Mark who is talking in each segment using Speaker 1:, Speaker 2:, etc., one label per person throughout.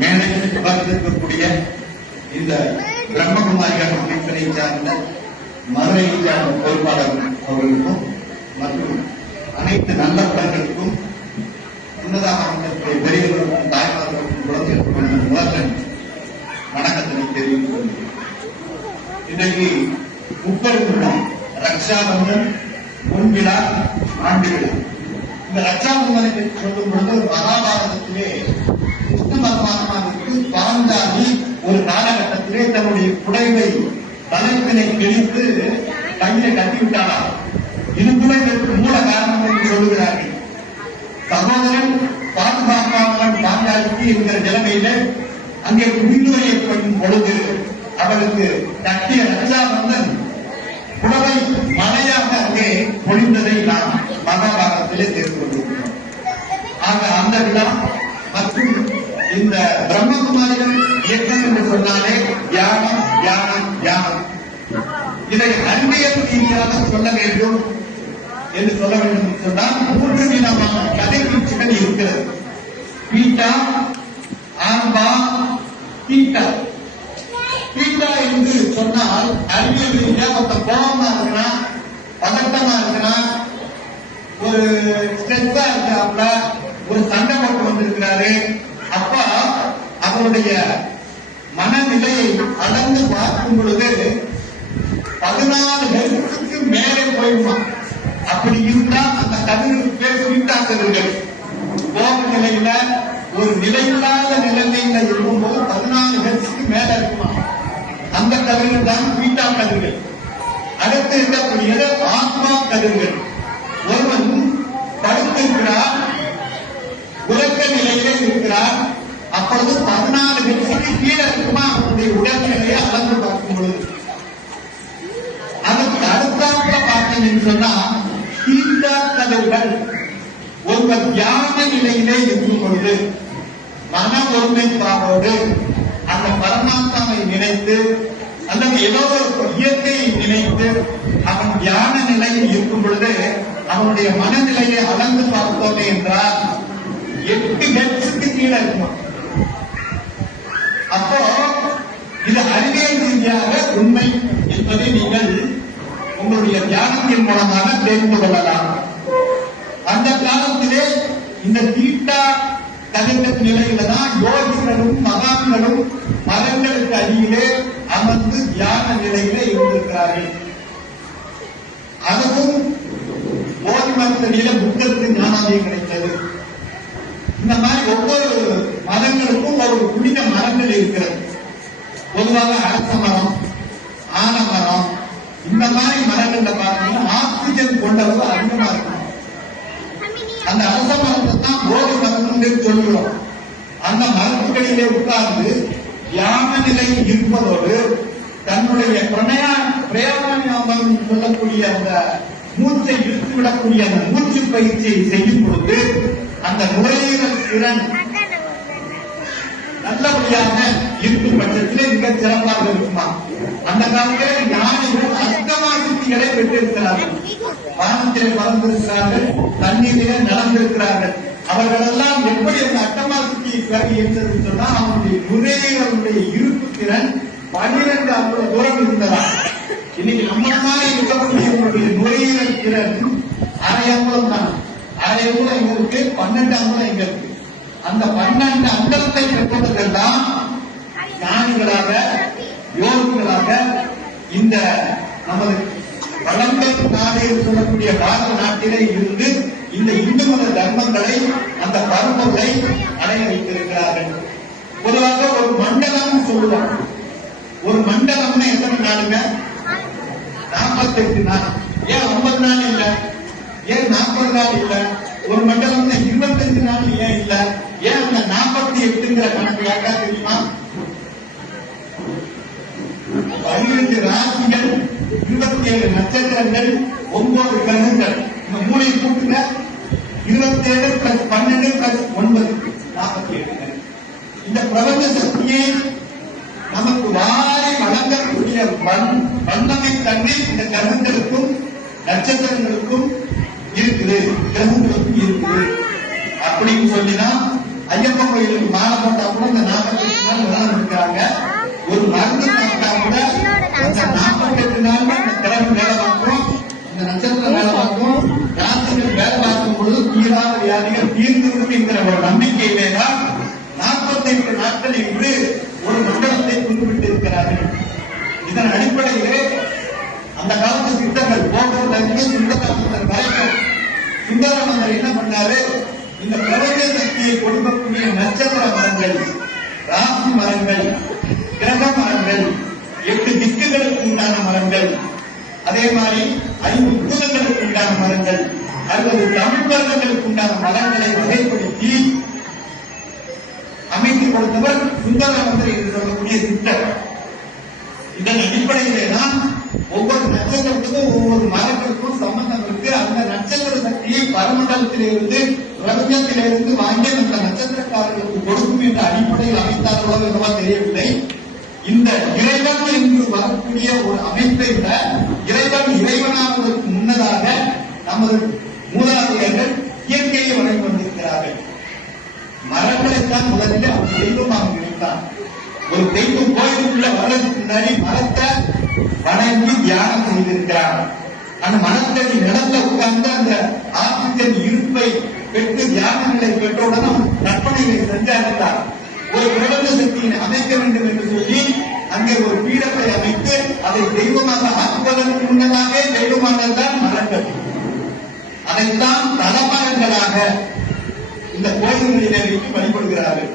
Speaker 1: மேடையில் உட்கார்ந்திருக்கக்கூடிய இந்த பிரம்மகுமாரிகள் அமைப்பினை சார்ந்த மதுரையை சார்ந்த பொறுப்பாளர் அவர்களுக்கும் மற்றும் அனைத்து நல்ல படங்களுக்கும் முன்னதாக வந்திருக்கிற பெரியவர்களுக்கும் தாய்மார்களுக்கும் குழந்தைகளுக்கும் முதல்வன் வணக்கத்தினை தெரிவித்துக் கொள்கிறேன். இன்றைக்கு முப்பது விழா ரக்ஷாபந்தன் முன்விழா ஆண்டு விழா இந்த ரக்ஷாபந்தனை பற்றி சொல்லும் பொழுது மகாபாரதத்திலே கிருஷ்ண பரமாத்மாவுக்கு பாஞ்சாலி ஒரு காலகட்டத்திலே தன்னுடைய புடைவை தலைப்பினை கிழித்து கையில கட்டிவிட்டாராம் இது கூட இதற்கு மூல காரணம் என்று சொல்லுகிறார்கள். சகோதரன் பாதுகாப்பாளன் பாஞ்சாலிக்கு இருக்கிற நிலைமையில அங்கே உயிர்நுழைய படும் பொழுது அவளுக்கு கட்டிய ரட்சாபந்தன் புடவை மழையாக அங்கே பொழிந்ததை நாம் மகாபாரத்திலே தெரிந்து கொண்டிருக்கிறோம். ஆக அந்த விழா இந்த பிரம்மகுமாரிகள் இயக்கம் என்று சொன்னாலே யானம் யானம் யானம் இதை அறிவியல் ரீதியாக சொல்ல வேண்டும் என்று சொல்ல வேண்டும் சொன்னால் மூன்று விதமான கதைப்பீச்சுகள் இருக்கிறது. Beta ஆம்பா beta. பீட்டா என்று சொன்னால் அறிவியல் ரீதியாக ஒருத்தன் கோபமா இருக்கிறான் பதட்டமா இருக்கிறான் ஒரு ஸ்ட்ரெஸ்ஸா இருக்கிறாப்ல ஒரு சண்டை போட்டு வந்திருக்கிறாரு. அவருடைய மனநிலையை அளந்து பார்க்கும் பொழுது பதினாலு ஹெர்ட்ஸுக்கு மேலே போயிடுவான் அப்படி இருந்தா அந்த கதிர்கள் பேர் பீட்டா போக கோப நிலையில ஒரு நிலையில்லாத நிலைமையில இருக்கும்போது பதினாலு ஹெர்ட்ஸுக்கு மேல இருக்குமா அந்த கதிர்கள் தான் பீட்டா கதிர்கள். அடுத்து இருக்கக்கூடியது ஆத்மா கதிர்கள். ஒருவன் படுத்திருக்கிறார் உறக்க நிலையிலே இருக்கிறார் அப்பொழுது பதினாலு ஹெர்ட்ஸுக்கு கீழே இருக்குமா அவனுடைய உடல்நிலையை அளந்து பார்க்கும் பொழுது அதுக்கு அடுத்தாப்புல பார்த்தீங்கன்னு சொன்னா தீண்டா கதைகள் ஒருவர் தியான நிலையிலே இருக்கும் பொழுது மன ஒருமைப்பாடோடு அந்த பரமாத்மாவை நினைத்து அல்லது ஏதோ ஒரு இயற்கையை நினைத்து அவன் தியான நிலையில் இருக்கும் பொழுது அவனுடைய மனநிலையை அளந்து பார்த்தோமே என்றால் எட்டு ஹெட்ஸுக்கு கீழே இருக்குமா? அறிவியல் ரீதியாக உண்மை என்பதை நீங்கள் உங்களுடைய தியானத்தின் மூலமாக தெரிந்து கொள்ளலாம். அந்த காலத்திலே இந்த தீட்டா கலைஞர் நிலையில தான் யோகிகளும் மகான்களும் மரங்களுக்கு அடியிலே அமர்ந்து தியான நிலையில இருந்திருக்கிறார்கள். அதுவும் போதி மரத்தடியில புத்தருக்கு ஞானாலயம் கிடைத்தது. இந்த மாதிரி ஒவ்வொரு மதங்களுக்கும் ஒரு புனித மரங்கள் இருக்கிறது. பொதுவாக அரச மரம் ஆலமரம் இந்த மாதிரி மரங்கள்ல பாத்தீங்கன்னா ஆக்சிஜன் கொண்டது அதிகமா இருக்கும். அந்த அரச மரத்தை தான் போதி மரம் சொல்லுவோம். அந்த மரத்துக்களிலே உட்கார்ந்து தியான நிலையில் இருப்பதோடு தன்னுடைய பிரணயா பிரயாணம் சொல்லக்கூடிய அந்த மூச்சை இழுத்து விடக்கூடிய அந்த மூச்சு பயிற்சியை செய்யும் பொழுது அந்த நுரையீரல் திறன் நல்லபடியாக இருக்கும் பட்சத்திலே மிக சிறப்பாக இருக்குமா அந்த காலத்திலே ஞானிகள் அஷ்டமா சித்திகளை பெற்றிருக்கிறார்கள். வானத்திலே பறந்திருக்கிறார்கள் தண்ணீரிலே நடந்திருக்கிறார்கள். அவர்களெல்லாம் எப்படி அந்த அட்டமா சித்தியை பிறகு இருந்தது சொன்னா அவனுடைய நுரையீரலுடைய இருப்பு திறன் பனிரெண்டு அவ்வளவு தூரம் இருந்ததா? இன்னைக்கு நம்ம மாதிரி இருக்கக்கூடியவங்களுடைய நுரையீரல் திறன் அரை அங்குலம் தான் அரை அங்குலம் இங்க இருக்கு? பன்னெண்டு அங்குலம் இங்க இருக்கு? அந்த பன்னெண்டு அங்கத்தை யோகிகளாக இந்த நமது வளர்ந்த நாடு என்று சொல்லக்கூடிய பாரத நாட்டிலே இருந்து இந்த இந்து மத தர்மங்களை அந்த பரம்புகளை அடைய வைத்திருக்கிறார்கள். பொதுவாக ஒரு மண்டலம் சொல்லுவாங்க ஒரு மண்டலம்னா எத்தனை நாளுங்க? நாற்பத்தெட்டு நாள். ஏன் ஐம்பது நாள் இல்ல? ஏன் நாற்பது நாள் இல்ல? ஒரு மண்டலம்னா இருபத்தஞ்சு நாள் ஏன் இல்ல? ஏன் அந்த நாற்பத்தி எட்டுங்கிற கணக்கு யாருக்கா தெரியுமா? பதினெட்டு ராசிகள் இருபத்தி ஏழு நட்சத்திரங்கள் ஒன்பது கிரகங்கள். இந்த மூளை கூட்டுங்க. இருபத்தி ஏழு பிளஸ் பன்னெண்டு பிளஸ் ஒன்பது. நாற்பத்தி ஏழு இந்த பிரபஞ்ச சக்தியை நமக்கு வாரி வழங்கக்கூடிய வன்- வல்லமை தன்மை இந்த கிரகங்களுக்கும் நட்சத்திரங்களுக்கும் இருக்குது. கிரகங்களுக்கும் இருக்குது. அப்படின்னு சொல்லினா ஐயப்பன் கோயிலுக்கு மாலை போட்டா கூட அந்த காலத்து சித்தர்கள் போக்குவரத்து சுந்தரமந்தர் வரைக்கும் சுந்தரமந்தர் என்ன பண்ணாரு? இந்த பிரபஞ்ச சக்தியை கொடுக்கக்கூடிய நட்சத்திர மரங்கள் ராசி மரங்கள் கிரக மரங்கள் எட்டு திக்குகளுக்கு உண்டான மரங்கள் அதே மாதிரி ஐந்து பூதங்களுக்கு உண்டான மரங்கள் அறுபது தமிழ் வருடங்களுக்கு உண்டான மரங்களை வகைப்படுத்தி அமைத்து கொடுத்தவர் சுந்தரமந்தர் என்று சொல்லக்கூடிய சித்தர். இதன் அடிப்படையிலே தான் ஒவ்வொரு நட்சத்திரத்துக்கும் ஒவ்வொரு மரத்திற்கும் சம்பந்தம் இருக்கு. அந்த நட்சத்திர சக்தியை பரமண்டலத்திலிருந்து பிரபஞ்சத்திலிருந்து வாங்கி அந்த நட்சத்திரக்காரர்களுக்கு கொடுக்கும் என்ற அடிப்படையில் அமைத்தார்களோ என்னவோ தெரியவில்லை. இந்த இறைவன் என்று வரக்கூடிய ஒரு அமைப்பை விட இறைவன் இறைவனாவதற்கு முன்னதாக நமது மூதாதையர்கள் இயற்கையை வழங்கி வந்திருக்கிறார்கள். மரங்களைத்தான் முதலில் அவன் தெய்வமாக நினைத்தான் ஒரு தெய்வம் கோயிலுக்குள்ள வர்றதுக்கு முன்னாடி மரத்தை வணங்கி தியானம் செய்திருக்கிறான் அந்த மனத்தடி நிலத்துல உட்கார்ந்து அந்த ஆக்சிஜன் இருப்பை பெற்று தியான நிலை பெற்றவுடன் கற்பனைகளை செஞ்சார்கள் ஒரு பிரபஞ்ச சக்தியை அமைக்க வேண்டும் என்று சொல்லி அங்கே ஒரு பீடத்தை அமைத்து அதை தெய்வமாக ஆக்குவதற்கு முன்னதாகவே தெய்வமானதுதான் மரங்கள் அதைத்தான் தலமரங்களாக இந்த கோயில்களிலே வைத்து வழிபடுகிறார்கள்.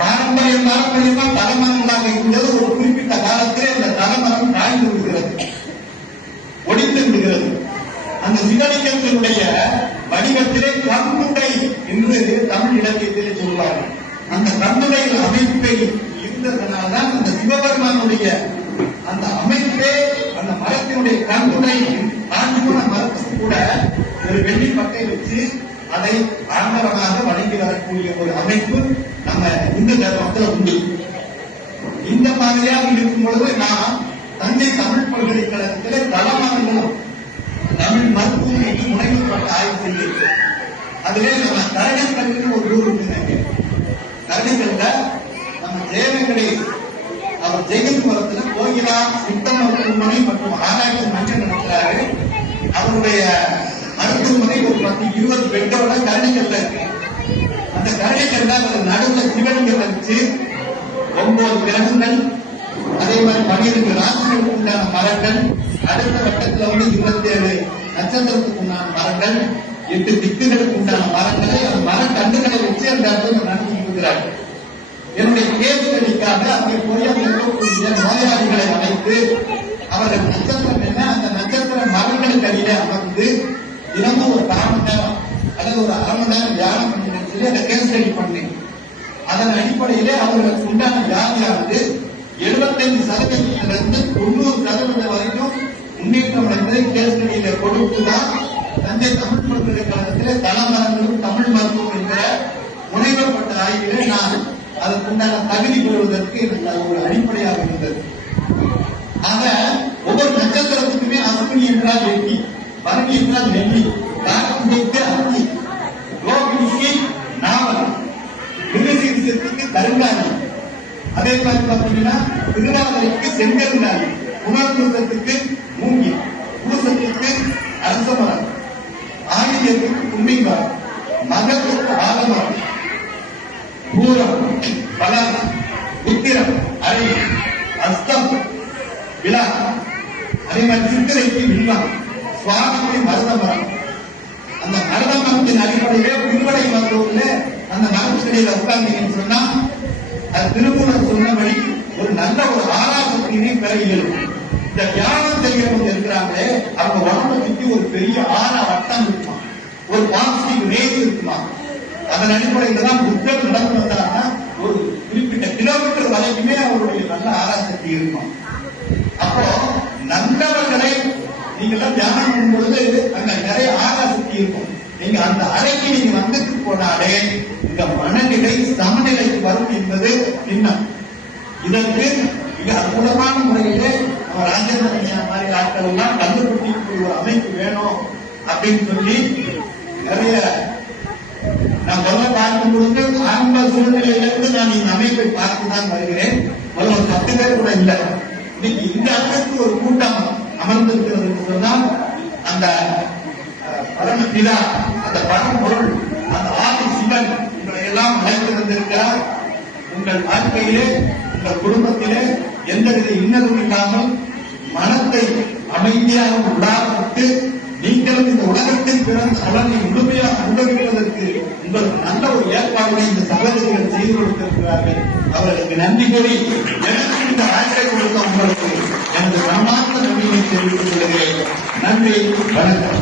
Speaker 1: பாரம்பரியம் பாரம்பரியமா தலைமரங்களாக இருந்தது. ஒரு குறிப்பிட்ட காலத்திலே அந்த தலைமரம் காய்ந்து விடுகிறது. ஒடிந்து விடுகிறது. அந்த சிவலிங்கத்தினுடைய வடிவத்திலே கண்ணுடை என்று தமிழ் இலக்கியத்திலே சொல்வார்கள். அந்த கண்ணுடை அமைப்பை இருந்ததனால்தான் அந்த சிவபெருமானுடைய அந்த அமைப்பே அந்த மரத்தினுடைய கண்முடை ஆண்டு போன மரத்துக்கு கூட ஒரு வெள்ளி பட்டை வச்சு அதை ஆண்டவனாக வழங்கி வரக்கூடிய ஒரு அமைப்பு நம்ம இந்து தர்மத்தில் உண்டு. இந்த மாதிரியாக இருக்கும் பொழுது நான் தஞ்சை தமிழ் பல்கலைக்கழகத்திலே தலமரங்களும் தமிழ் மருத்துவம் என்று முனைவுப்பட்ட ஆய்வு செய்திருக்கேன் அதிலே நம்ம கரணைக்கல்னு ஒரு ஊர் இருக்குங்க கரணைக்கல்ல நம்ம ஜெயவெங்கடே அவர் ஜெயகன்புரத்துல கோயிலா சித்த மருத்துவமனை மற்றும் ஆராய்ச்சி மன்றம் நடத்துறாரு. அவருடைய மருத்துவமனை ஒரு பத்து இருபது பெட்டோட கரணைக்கல்ல இருக்கு. அந்த கரணைக்கல்ல அவர் நடுவுல சிவலிங்கம் வச்சு ஒன்பது கிரகங்கள் அதே மாதிரி பன்னிரண்டு ராசிகளுக்கு உண்டான மரங்கள் அடுத்த வட்டத்துல வந்து இருபத்தி ஏழு நட்சத்திரத்துக்கு உண்டான மரங்கள் எட்டு திக்குகளுக்கு உண்டான மரங்களை அந்த மரக்கண்டுகளை வச்சு அந்த இடத்துல நடத்தி இருக்கிறார்கள் என்னுடைய கேள்விகளுக்காக அங்கே போய் பொறியால் இருக்கக்கூடிய நோயாளிகளை அழைத்து அவர்கள் நட்சத்திரம் என்ன? அந்த நட்சத்திர மரங்களுக்கு அடியிலே அமர்ந்து தினமும் ஒரு கால் நேரம் அல்லது ஒரு அரை மணி நேரம் தியானம் பண்ணி அதை கேஸ் ரெடி பண்ணேன். அதன் அடிப்படையிலே அவர்களுக்கு உண்டான வியாதியானது எழுபத்தைந்து சதவீதத்திலிருந்து தொண்ணூறு சதவீதம் வரைக்கும் முன்னேற்றம் அடைந்ததை கேஸ் ஸ்டடியில கொடுத்துதான் தந்தை தமிழ் பல்கலைக்கழகத்திலே தலமரங்களும் தமிழ் மருத்துவம் என்கிற முனைவப்பட்ட ஆய்விலே நான் அதற்குண்டான தகுதி பெறுவதற்கு எனக்கு ஒரு அடிப்படையாக இருந்தது. ஆக ஒவ்வொரு நட்சத்திரத்துக்குமே அசுவினி என்றால் வெற்றி பரணி என்றால் நெல்லி அதே மாதிரி பார்த்தீங்கன்னா திருநாவலைக்கு செங்கருங்காலி புனர்பூசத்துக்கு மூங்கி பூசத்துக்கு அரசமரம் ஆயிரத்துக்கு மரம் மகத்துக்கு ஆலமரம் பூரம் பலம் உத்திரம் அரை அஸ்தம் விழா அதே மாதிரி சித்திரைக்கு வில்வம் சுவாமிக்கு மருதமரம். அந்த மருதமரத்தின் அடிப்படையிலே திருவடை மருத்துவத்துல அந்த மரத்தடியில உட்கார்ந்தீங்கன்னு சொன்னா அது திருமூலர் சொன்னபடி ஒரு நல்ல ஒரு இந்த தியானம் செய்யறவங்க இருக்கிறாங்களே அவங்க உடம்பை சுத்தி ஒரு பெரிய ஆறா வட்டம் இருக்குமா? ஒரு பாசிட்டிவ் ரேஞ்ச் இருக்குமா? அதன் அடிப்படையில் தான் புத்தர் நடந்து வந்தாருன்னா ஒரு குறிப்பிட்ட கிலோமீட்டர் வரைக்குமே அவருடைய நல்ல ஆராசக்தி இருக்கும்? அப்போ நல்லவர்களை நீங்க எல்லாம் தியானம் பண்ணும் பொழுது அங்க நிறைய ஆராசக்தி இருக்கும். நீங்க அந்த அறைக்கு நீங்க வந்துட்டு போனாலே இந்த மனநிலை சமநிலைக்கு வரும் என்பது இன்னும் இதற்கு மிக அற்புதமான முறையிலே நம்ம ராஜேந்திரன் மாதிரி ஆட்கள் எல்லாம் கண்டுபிடிக்கக்கூடிய ஒரு அமைப்பு வேணும் அப்படின்னு சொல்லி நிறைய நான் முதல்ல பார்க்கும் பொழுது ஆரம்ப சூழ்நிலையிலிருந்து நான் இந்த அமைப்பை பார்த்து தான் வருகிறேன். முதல்ல ஒரு பத்து பேர் கூட இல்லை. இன்னைக்கு இந்த அளவுக்கு ஒரு கூட்டம் அமர்ந்திருக்கிறது என்று சொன்னால் அந்த அஹ், பரமபிதா அந்த பரம்பொருள் அந்த ஆதி சிவன் உங்களை எல்லாம் அழைத்து வந்திருக்கிறார். உங்கள் வாழ்க்கையிலே இந்த குடும்பத்திலே எந்தவித இன்னதும் இல்லாமல் மனத்தை அமைதியாக உலாவிட்டு நீங்களும் இந்த உலகத்தில் பிறந்த சலனை முழுமையாக அனுபவிப்பதற்கு உங்களுக்கு நல்ல ஒரு ஏற்பாடுகளை இந்த சகோதரிகள் செய்து கொடுத்திருக்கிறார்கள். அவர்களுக்கு நன்றி கூறி எனக்கு இந்த ஆட்சியை கொடுத்த உங்களுக்கு எனது மனமார்ந்த நன்மையை தெரிவித்துக் கொள்கிறேன். நன்றி வணக்கம்.